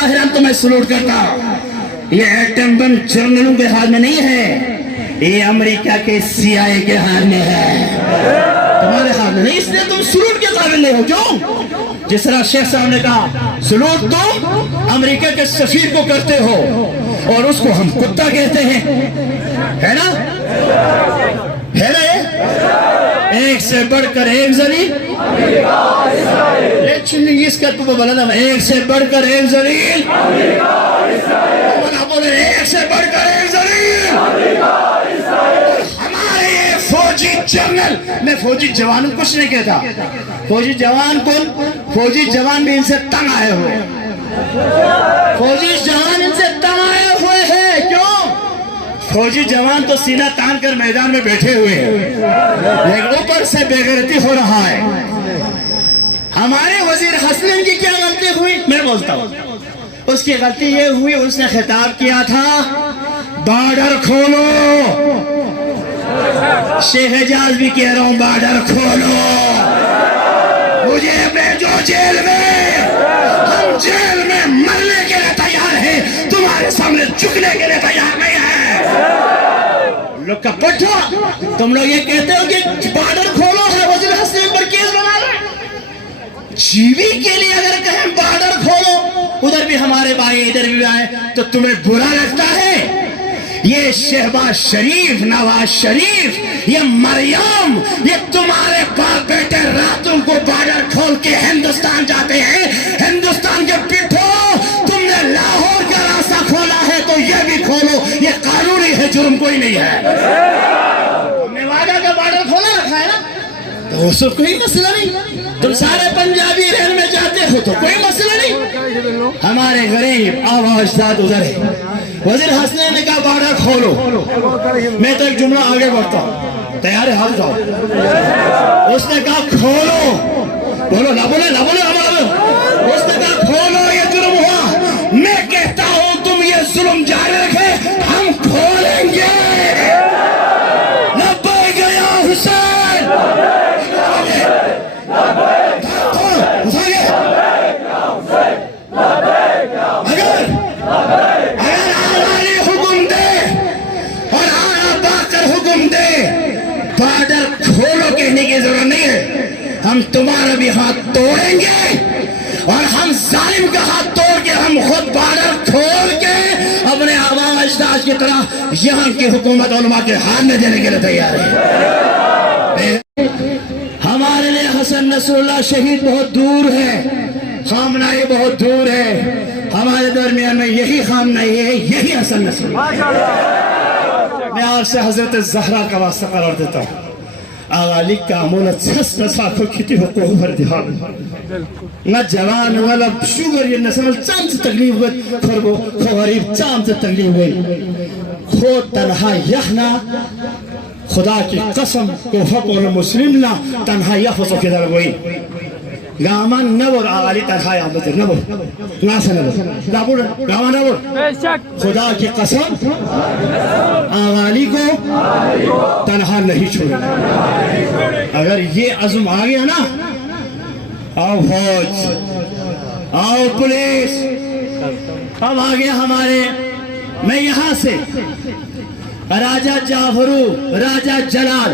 ज़ाहिरन तो मैं सलूट करता हूँ। ये एटम बम जर्नलों के हाथ में नहीं है, ये अमेरिका के CIA के हाथ में है, तुम्हारे हाथ में नहीं। इसलिए तुम सलूट के काबिल नहीं हो। क्यों? जिस तरह शेख साहब ने कहा, सलूट तुम अमेरिका के सफीर को करते हो और उसको हम कुत्ता कहते हैं, है ना? है ना? एक से बढ़कर एक जलील, इसका तुम बोला था, एक से बढ़कर एक जलील, बोले एक से बढ़कर एक जलील। हमारे फौजी जनरल, मैं फौजी जवान कुछ नहीं कहता, फौजी जवान कौन? फौजी जवान भी इनसे तंग आए हुए, फौजी जवान इनसे तंग आए हुए हैं। क्यों? फौजी जवान तो सीना तान कर मैदान में बैठे हुए हैं, लेकिन ऊपर से बेगैरती हो रहा है। हमारे वजीर हसनैन की क्या गलती हुई? मैं बोलता हूँ, उसकी गलती ये हुई, उसने खिताब किया था बॉर्डर खोलो। शेख एजाज भी कह रहा हूँ बॉर्डर खोलो। मुझे भेजो जेल में, हम जेल में मरने के लिए तैयार हैं, तुम्हारे सामने झुकने के लिए तैयार नहीं है। लोग का पट्टा, तुम लोग ये कहते हो कि बॉर्डर खोलो है, वजीर हसनैन पर केस बना रहे। जीवी के लिए अगर कहें बॉर्डर खोलो, उधर भी हमारे भाई इधर भी आए, तो तुम्हें बुरा लगता है? ये शहबाज शरीफ, नवाज शरीफ, ये मरियम, ये तुम्हारे बाप बेटे रातों को बॉर्डर खोल के हिंदुस्तान जाते हैं। हिंदुस्तान के पीठों, तुमने लाहौर का रास्ता खोला है तो ये भी खोलो, ये कानूनी है, जुर्म कोई नहीं है। हमने वादा का बॉर्डर खोला रखा है ना, तो उसको कोई मसला नहीं। तुम सारे पंजाबी रेल में जाते हो तो कोई मसला नहीं। हमारे गरीब आवाज़दार उधर है, वजीर हसनैन ने कहा बॉर्डर खोलो। मैं तो एक जुमला आगे बढ़ता हूँ, तैयार है? हाथ जाओ। उसने कहा खोलो, बोलो ना बोले ना बोले, उसने कहा खोलो, ये जुर्म हुआ। मैं कहता हूँ तुम ये जुर्म जारी रखे, हम खोलेंगे। लब्बैक या हुसैन, बॉर्डर खोलो कहने की जरूरत नहीं है, हम तुम्हारा भी हाथ तोड़ेंगे और हम जालिम का हाथ तोड़ के हम खुद बॉर्डर खोल के अपने आवाम अजदाद की तरह यहाँ की हुकूमत उलमा के हाथ में देने के लिए तैयार है। हमारे लिए हसन नसरुल्लाह शहीद बहुत दूर है, खामनाई बहुत दूर है, हमारे दरमियान में यही खामनाई है, यही हसन नसरुल्लाह। मैं आपसे हजरत ज़हरा का वास्ता करार देता हूँ, आगाली का अमूल साखो किती हुकूक पर ध्यान न जवान वाला शुगर ये नस्ल चाम से तकलीफ हुई, खरबो खरीब चाम से तकलीफ हुई। खो तन्हा यहना, खुदा की कसम को फकोर मुस्लिम ना तन्हा यफसो के दर हुई। गामान नवर आगाली तन्हा याद नवर ना से नवर दापुर गामान नवर, खुदा की कसम आगाली को तन्हा नहीं छोड़ेगा। अगर ये अज़्म आ गया ना, आओ फौज, आओ पुलिस, अब आ गया हमारे, मैं यहां से राजा जाफरू, राजा जलाल